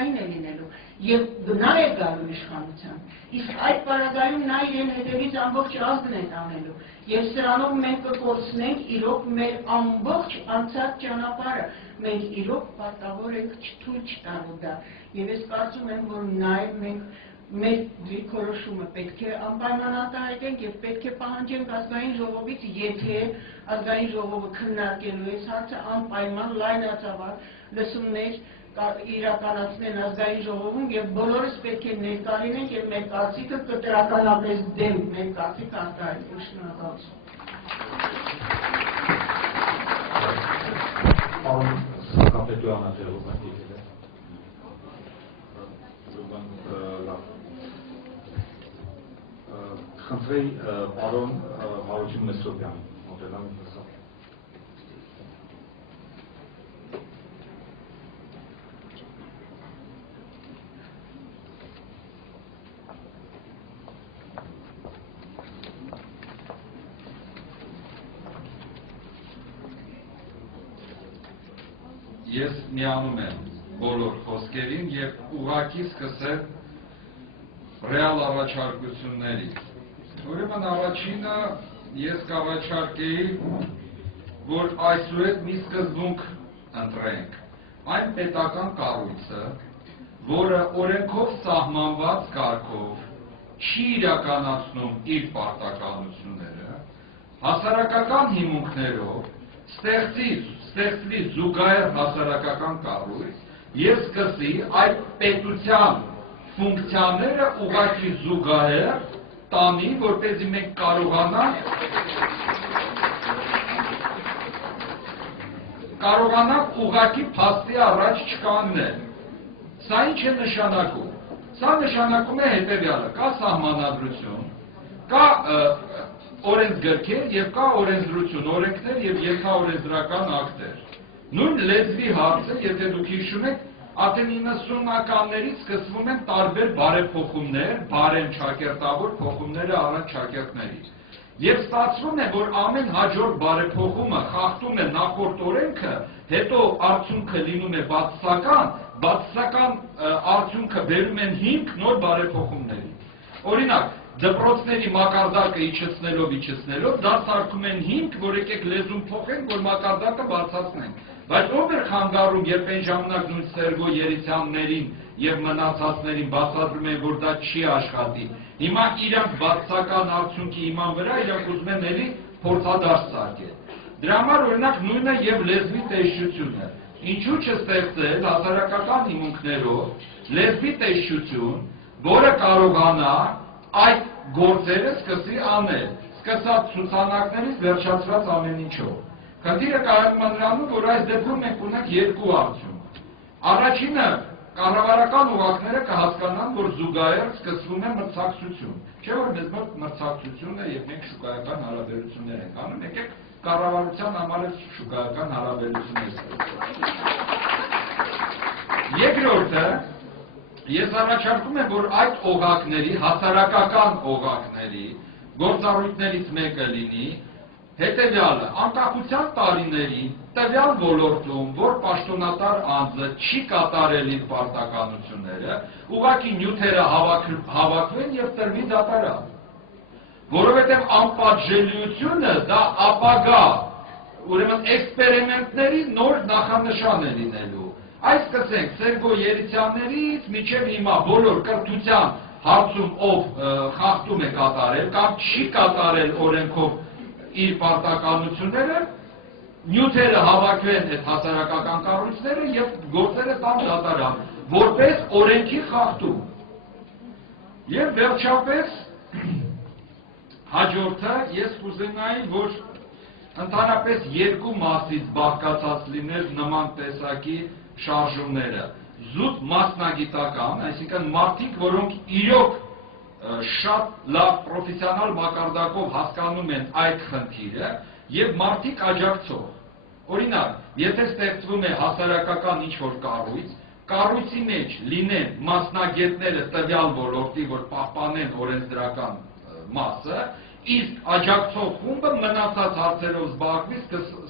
այն է լինելու եւ գնա է գալու իշխանության իսկ այդ պարագայում նա իրեն հետևից ամբողջ ազգն է տանելու եւ սրանով մենք կկորցնենք իրոք մեր ամբողջ անցած ճանապարհը մենք իրոք պարտավոր ենք չթույլ չտալու դա եւ ես կարծում եմ որ նաեւ մենք մեր դիրքորոշումը պետք է անպայման արտահայտենք եւ պետք է պահանջենք ազգային ժողովից եթե ազգային ժողովը քննարկելու է հարցը անպայման լայնածավալ լսումներ իրականացնեն ազգային ժողովում եւ բոլորս պետք է ներկա լինենք եւ մեր կարծիքը կտրականապես դեմ մեր կարծիքը արտահայտենք շնորհակալություն Խնդրեի պարոն Հարություն Մեսրոպյան մոտենալ Ես միանում եմ բոլոր խոսքերին եւ ուղղակի սկսեմ ռեալ առաջարկություններից։ Ուրեմն առաջինը ես կառաջարկեի, որ այսուհետ մի սկզբունք ընտրենք։ Այն պետական կառույցը, որը օրենքով սահմանված կարգով չի իրականացնում իր պարտականությունները, հասարակական հիմունքներով ստեղծվի զուգահեռ հասարակական կառույց եւ սկսի այդ պետության ֆունկցիաները ուղղակի զուգահեռ տանի, որպեսզի մենք կարողանանք ուղղակի փաստի առաջ չկանգնել։ Սա ինչ է նշանակում։ Սա նշանակում է հետևյալը. կա սահմանադրություն, կա օրենսգրքեր եւ կա օրենսդրություն, օրենքներ եւ ելքաօրենսդրական ակտեր։ Նույն լեզվի հարցը, եթե դուք հիշում եք, արդեն 90-ականներից սկսվում են տարբեր բարեփոխումներ, բարեն ճակերտավոր փոխումները առանց ճակերտների։ Եվ ստացվում է, որ ամեն հաջորդ բարեփոխումը խախտում է նախորդ օրենքը, հետո արդյունքը լինում է բացասական արդյունքը բերում են 5 նոր բարեփոխումների։ Օրինակ, դպրոցների մակարդակը իջեցնելով, դա սարքում են 5, որ եկեք լեզուն փոխենք, որ մակարդակը բարձրացնենք։ Բայց ով էր խանգարում, երբ այն ժամանակ նույն Սերգո Երիցյաններին եւ մնացածներին բացատրում են, որ դա չի աշխատի։ Հիմա իրանք բացասական արդյունքի իման վրա իրանք ուզում են էլի փորձադարձ սարքել։ Դրա համար օրինակ նույնը եւ լեզվի տեսչությունը։ Ինչու չստեղծել հասարակական հիմունքներով լեզվի տեսչություն, որը կարողանա այդ գործերը սկսի անել, սկսած ցուցանակներից վերջացրած ամեն ինչով։ Խնդիրը կայանում է նրանում, որ այս դեպքում մենք ունենք երկու արդյունք։ Առաջինը կառավարական օղակները կհասկանան, որ զուգահեռ սկսվում է մրցակցություն։ Չէ՞ որ մեզ մոտ մրցակցություն է եւ մենք շուկայական հարաբերություններ ենք անում, եկեք կառավարության համար շուկայական հարաբերություններ ստեղծենք։ Երկրորդը ես առաջարկում եմ, որ այդ օղակների, հասարակական օղակների գործառույթներից մեկը լինի հետևյալը, անկախության տարիներին տվյալ ոլորտում, որ պաշտոնատար անձը չի կատարել իր պարտականությունները, ուղղակի նյութերը հավաքվեն եւ տրվի դատարան։ Որովհետեւ անպատժելիությունը դա ապագա, ուրեմն էքսպերիմենտների նոր նախանշան է լինելու։ Այս սկսենք Սերգո Երիցյաններից մինչև հիմա բոլոր կրթության հարցում ով խախտում է կատարել կամ չի կատարել օրենքով իր պարտականությունները, նյութերը հավաքվեն այդ հասարակական կառույցները եւ գործերը տան դատարան, որպես օրենքի խախտում։ Եվ վերջապես հաջորդը ես կուզենայի, որ ընդհանրապես երկու մասից բաղկացած լիներ նման տեսակի շարժումները, զուտ մասնագիտական, այսինքն մարդիկ, որոնք իրոք շատ լավ պրոֆեսիոնալ մակարդակով հասկանում են այդ խնդիրը եւ մարդիկ աջակցող։ Օրինակ, եթե ստեղծվում է հասարակական ինչ-որ կառույցի մեջ լինեն մասնագետները տվյալ ոլորտի, որ պահպանեն օրենսդրական մասը, իսկ աջակցող խումբը մնացած հարցերով զբաղվի,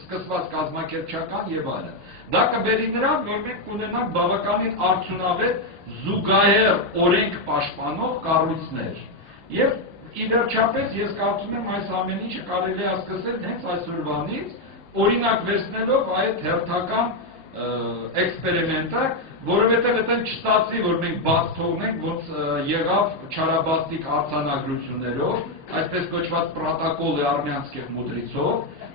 սկսված կազմակերպչական եւ այլն։ Դա կբերի նրան, որ մենք ունենանք բավականին արդյունավետ զուգահեռ օրենք պաշտպանող կառույցներ։ Եվ ի վերջապես ես կարծում եմ այս ամեն ինչը կարելի է սկսել հենց այսօրվանից, օրինակ վերցնելով այդ հերթական էքսպերիմենտը, որովհետև այդտեղ չստացվի, որ մենք բաց թողնենք, ոնց եղավ չարաբաստիկ արձանագրություններով, այսպես կոչված պրոտոկոլը արմյանսկեղ մուդրիցով,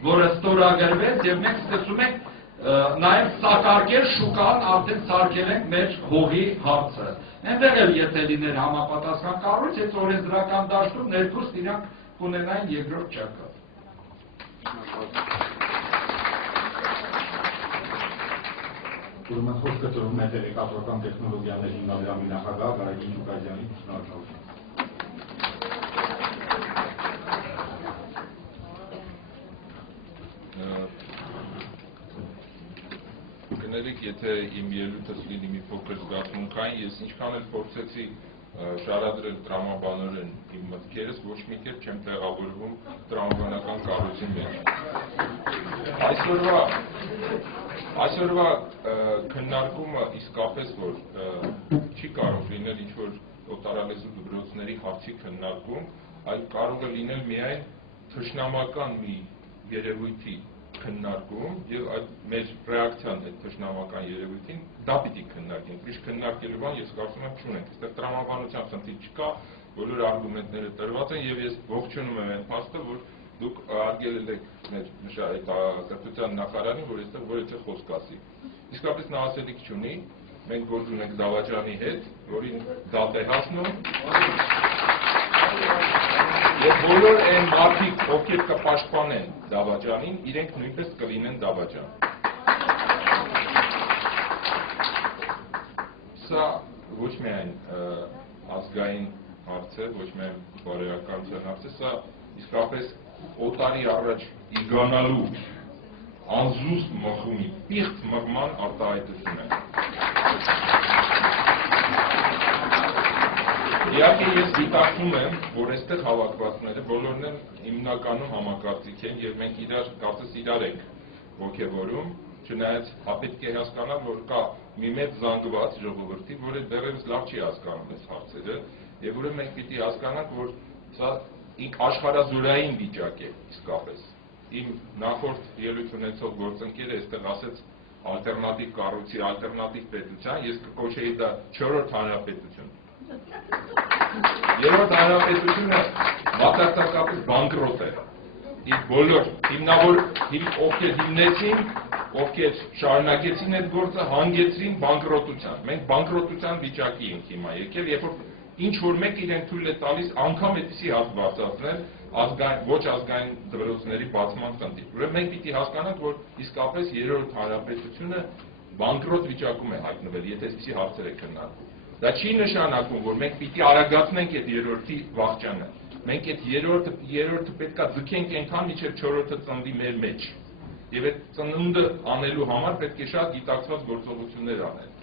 որը ստորագրվեց եւ մենք ստացում ենք նաեւ սակարկել շուկան, արդեն սարքել ենք մեր հողի հարցը։ Այնտեղ էլ եթե լիներ համապատասխան կառույց, այս օրենսդրական դաշտում ներքուստ իրանք կունենային երկրորդ ճակատ։ Ուրեմն խոսքը տրվում է տելեկատրական տեխնոլոգիաների հիմնադրամի նախագահ Գարեգին Ջուկազյանի շնորհակալություն։ Կներեք, եթե իմ ելույթս լինի մի փոքր զգացմունքային, ես ինչքան էլ փորձեցի շարադրել տրամաբանորեն իմ մտքերս, ոչ մի կերպ չեմ տեղավորվում տրամաբանական կառույցի մեջ։ Այսօրվա քննարկումը իսկապես որ չի կարող լինել ինչ-որ օտարալեզու դպրոցների հարցի քննարկում, այլ կարող է լինել միայն թշնամական մի երևույթի քննարկում եւ այդ մեր ռեակցիան այդ թշնամական երևույթին դա պիտի քննարկենք։ Ուրիշ քննարկելու բան ես կարծում եմ չունենք։ Այստեղ տրամաբանության խնդիր չկա, բոլոր արգումենտները տրված են եւ ես ողջունում եմ այն փաստը, որ դուք արգելել եք մեր կրթության նախարարին, որ այստեղ որևէ խոսք ասի։ Իսկապես նա ասելիք չունի, մենք գործ ունենք Դավաճանի հետ, որին դատ է հասնում։ Եվ բոլոր այն մարդիկ, ովքեր կպաշտպանեն Դավաճանին, իրենք նույնպես կլինեն Դավաճան։ Սա ոչ միայն ազգային հարց է, ոչ միայն բարոյականության հարց է, սա իսկապես օտարի առաջ իգանալու անզուստ մխումի, պիղծ մղման արտահայտություն է։ Իհարկե ես դիտարկում եմ, որ այստեղ հավաքվածները բոլորն են հիմնականում համակարծիք են եւ մենք իրար կարծես իրար ենք ոգևորում, չնայած պետք է հասկանալ, որ կա մի մեծ զանգված ժողովրդի, որը դեռևս լավ չի հասկանում այս հարցերը, եւ ուրեմն մենք պիտի հասկանանք, որ սա աշխարհազորային վիճակ է իսկապես։ Իմ նախորդ ելույթ ունեցող գործընկերը այստեղ ասեց ալտերնատիվ կառույցի, ալտերնատիվ պետության, ես կկոչեի դա 4-րդ հանրապետություն։ Երրորդ հանրապետությունը մակարդակապես բանկրոտ է։ Իսկ բոլոր ովքեր հիմնեցին, ովքեր շարունակեցին այդ գործը, հանգեցրին բանկրոտության։ Մենք բանկրոտության վիճակի ենք հիմա եկել, երբ որ ինչ որ մեկ իրենք թույլ է տալիս անգամ այդպիսի հատ բարձրացնել ոչ ազգային դպրոցների բացման խնդիր։ Ուրեմն մենք պիտի հասկանանք, որ իսկապես երրորդ հանրապետությունը բանկրոտ վիճակում է հայտնվել, եթե այսպիսի հարցեր է քննարկվում։ Դա չի նշանակում, որ մենք պիտի արագացնենք այդ երրորդի վախճանը։ Մենք այդ երրորդը պետքա ձգենք այնքան, մինչև չորրորդը ծնվի մեր մեջ։ Եվ այդ ծնունդը անելու համար պետք է շատ գիտակցված գործողություններ անել։